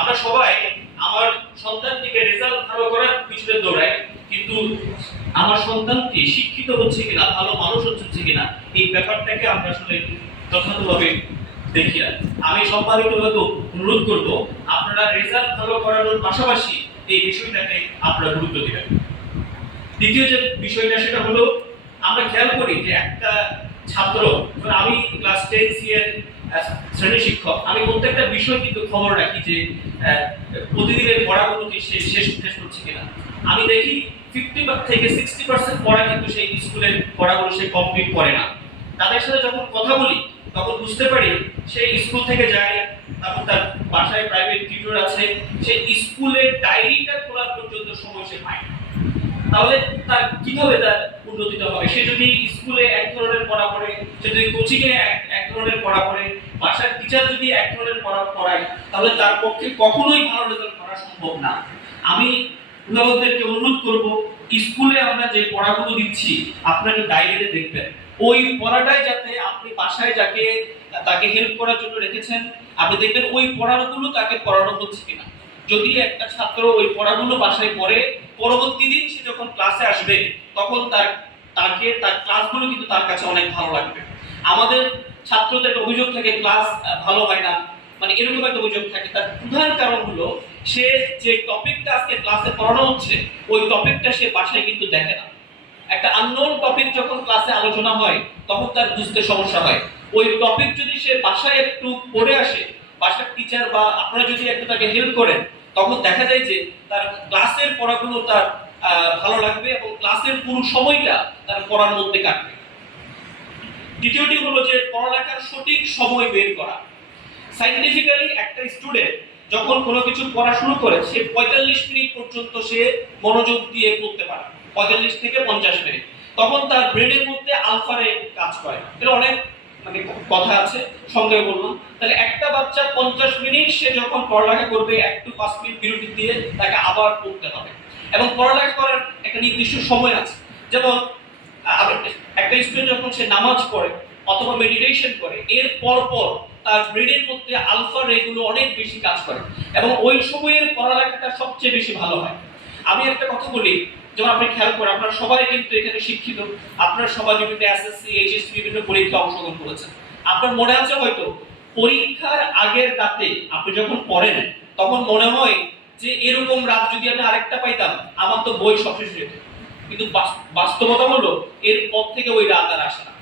আমরা সবাই আমার সন্তানটিকে রেজাল্ট ভালো করার পিছনে দৌড়াই কিন্তু আমার সন্তানটি শিক্ষিত হচ্ছে কিনা ভালো মানুষ হচ্ছে কিনা এই ব্যাপারটাকে আমরা আসলে যথাযথভাবে দেখি না আমি সম্পাদিতভাবে অনুরোধ করব আপনারা রেজাল্ট ভালো করানোর পাশাপাশি এই বিষয়টাকে আপনারা গুরুত্ব দিবেন। দ্বিতীয় যে বিষয়টা সেটা হলো আমরা খেয়াল করি যে একটা ছাত্র আমি ক্লাস টেন সি এর আহ, শ্রেণি শিক্ষক, আমি প্রত্যেকটা বিষয় কিন্তু খবর রাখি যে প্রতিদিনের পড়াগুলো কি সে শেষ শেষ করছে কিনা। আমি দেখি ফিফটি থেকে সিক্সটি পার্সেন্ট পড়া কিন্তু সেই স্কুলের পড়াগুলো সে কমপ্লিট করে না। তাদের সাথে যখন কথা বলি, তখন বুঝতে পারি সে স্কুল থেকে যায়, তারপর তার বাসায় প্রাইভেট টিউটর আছে, সে স্কুলের ডায়েরিটা খোলার পর্যন্ত সময় সে পায় তাহলে তার কীভাবে তার উন্নতিটা হবে? সে যদি স্কুলে এক ধরনের পড়া পড়ে, সে যদি কোচিংয়ে এক ধরনের পড়া পড়ে, বাসার টিচার যদি এক ধরনের পড়া পড়ায়, তাহলে তার পক্ষে কখনোই ভালো রেজাল্ট করা সম্ভব না। আমি অভিভাবকদেরকে অনুরোধ করব, স্কুলে আমরা যে পড়াগুলো দিচ্ছি, আপনাকে ডায়েরিতে দেখবেন। ওই পড়াটাই যাতে আপনি বাসায় যাকে, তাকে হেল্প করার জন্য রেখেছেন, আপনি দেখবেন ওই পড়াগুলো তাকে পড়ানো হচ্ছে কিনা। যদি একটা ছাত্র ওই পড়াগুলো বাসায় পড়ে, পরবর্তী দিন সে যখন ক্লাসে আসবে, তখন তার, তাকে, তার ক্লাসগুলো কিন্তু তার কাছে অনেক ভালো লাগবে। আমাদের ছাত্রদের একটা অভিযোগ থাকে, ক্লাস ভালো হয় না। মানে এরকম একটা অভিযোগ থাকে। তার প্রধান কারণ হলো, সে যে টপিকটা আজকে ক্লাসে পড়ানো হচ্ছে, ওই টপিকটা সে বাসায় কিন্তু দেখে না। একটা আননোন টপিক যখন ক্লাসে আলোচনা হয়, তখন তার বুঝতে সমস্যা হয়। ওই টপিক যদি সে বাসায় একটু পড়ে আসে, বাসার টিচার বা আপনারা যদি একটু তাকে হেল্প করেন, তখন দেখা যায় যে তার ক্লাসের পড়াগুলো তার ভালো লাগবে এবং ক্লাসের পুরো সময়টা তার পড়ার মধ্যে কাটবে। দ্বিতীয়টি হলো যে পড়ালেখার সঠিক সময় বের করা। সাইন্টিফিক্যালি একটা স্টুডেন্ট যখন কোনো কিছু পড়া শুরু করে, সে পঁয়তাল্লিশ মিনিট পর্যন্ত সে মনোযোগ দিয়ে পড়তে পারে। পঁয়তাল্লিশ থেকে পঞ্চাশ মিনিট। তখন তার ব্রেনের মধ্যে আলফারে কাজ করে। এটা অনেক মানে কথা আছে সঙ্গে বললাম। তাহলে একটা বাচ্চা পঞ্চাশ মিনিট সে যখন পড়ালেখা করবে, এক টু পাঁচ মিনিট বিরতি দিয়ে তাকে আবার পড়তে হবে। এবং পড়ালেখা করার একটা নির্দিষ্ট সময় আছে। যেমন একটা স্টুডেন্ট যখন সে নামাজ পড়ে অথবা মেডিটেশন করে, এর পর পর তার ব্রেনের মধ্যে আলফা রেগুলো অনেক বেশি কাজ করে এবং ওই সময়ের পড়ালেখাটা সবচেয়ে বেশি ভালো হয় আমি একটা কথা বলি, যেমন আপনি খেয়াল করেন, আপনারা সবাই কিন্তু এখানে শিক্ষিত, আপনারা সবাই বিভিন্ন এসএসসি এইচএসসি বিভিন্ন পরীক্ষা অংশগ্রহণ করেছেন আপনার মনে আছে হয়তো, পরীক্ষার আগের রাতে আপনি যখন পড়েন, তখন মনে হয় যে এরকম রাত যদি আমি আরেকটা পাইতাম, আমার তো বই সব শেষ হয়ে যেত। কিন্তু বাস্তবতা হলো এর পর থেকে ওই রাত আর আসে না।